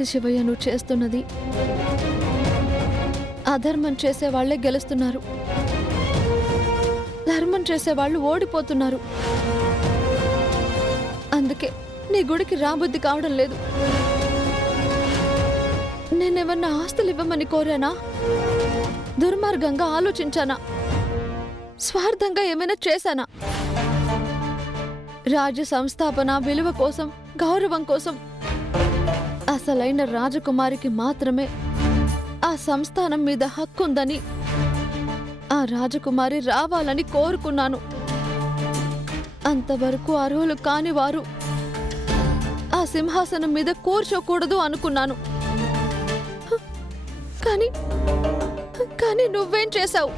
ఏంటి శివయ్య నువ్వు చేస్తున్నది? అధర్మం చేసేవాళ్లే గెలుస్తున్నారు, ధర్మం చేసేవాళ్ళు ఓడిపోతున్నారు. అందుకే నీ గుడికి రాబుద్ధి కావడం లేదు. నేనేమన్నా ఆస్తులు ఇవ్వమని కోరానా? దుర్మార్గంగా ఆలోచించానా? స్వార్థంగా ఏమైనా చేశానా? రాజ్య సంస్థాపన విలువ కోసం, గౌరవం కోసం అసలైన రాజకుమారికి మాత్రమే ఆ సంస్థానం మీద హక్కుందని, ఆ రాజకుమారి రావాలని కోరుకున్నాను. అంతవరకు అర్హులు కాని వారు ఆ సింహాసనం మీద కూర్చోకూడదు అనుకున్నాను. కానీ నువ్వేం చేశావు?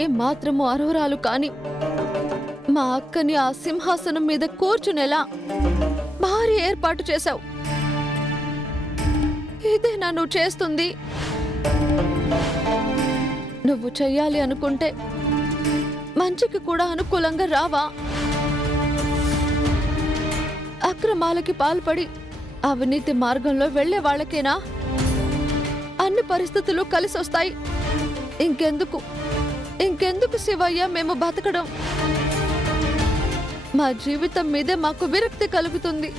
ఏ మాత్రము అర్హురాలు కాని మా అక్కని ఆ సింహాసనం మీద కూర్చునేలా భారీ ఏర్పాటు చేశావు. ఇదేనా నువ్వు చేస్తుంది? నువ్వు చెయ్యాలి అనుకుంటే మంచికి కూడా అనుకూలంగా రావా? అక్రమాలకి పాల్పడి అవినీతి మార్గంలో వెళ్లే వాళ్ళకేనా అన్ని పరిస్థితులు కలిసొస్తాయి? ఇంకెందుకు శివయ్య మేము బతకడం? మా జీవితం మీదే మాకు విరక్తి కలుగుతుంది.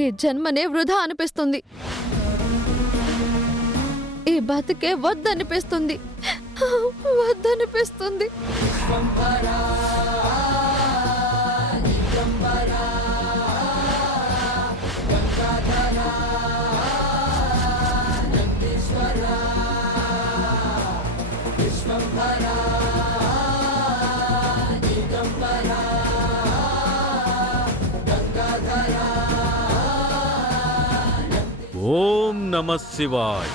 ఈ జన్మనే వృధా అనిపిస్తుంది. ఈ బతికే వద్దనిపిస్తుంది. ఓం నమః శివాయ.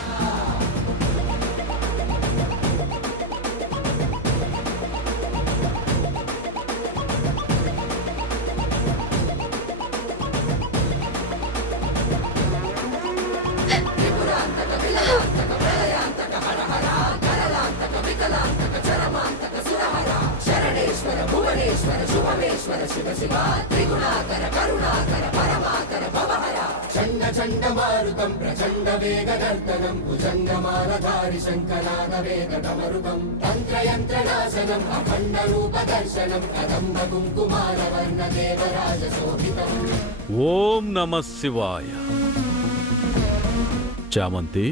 చండమారుతం ప్రచండ వేగదర్శనం భుజంగమాలధారి శంకరాగవేదమరుతం తంత్రయంత్రనాశనం అఖండ రూప దర్శనం కదంబ కుంకుమార వర్ణ దేవరాజ శోభితం. ఓం నమః శివాయ. చామంతి,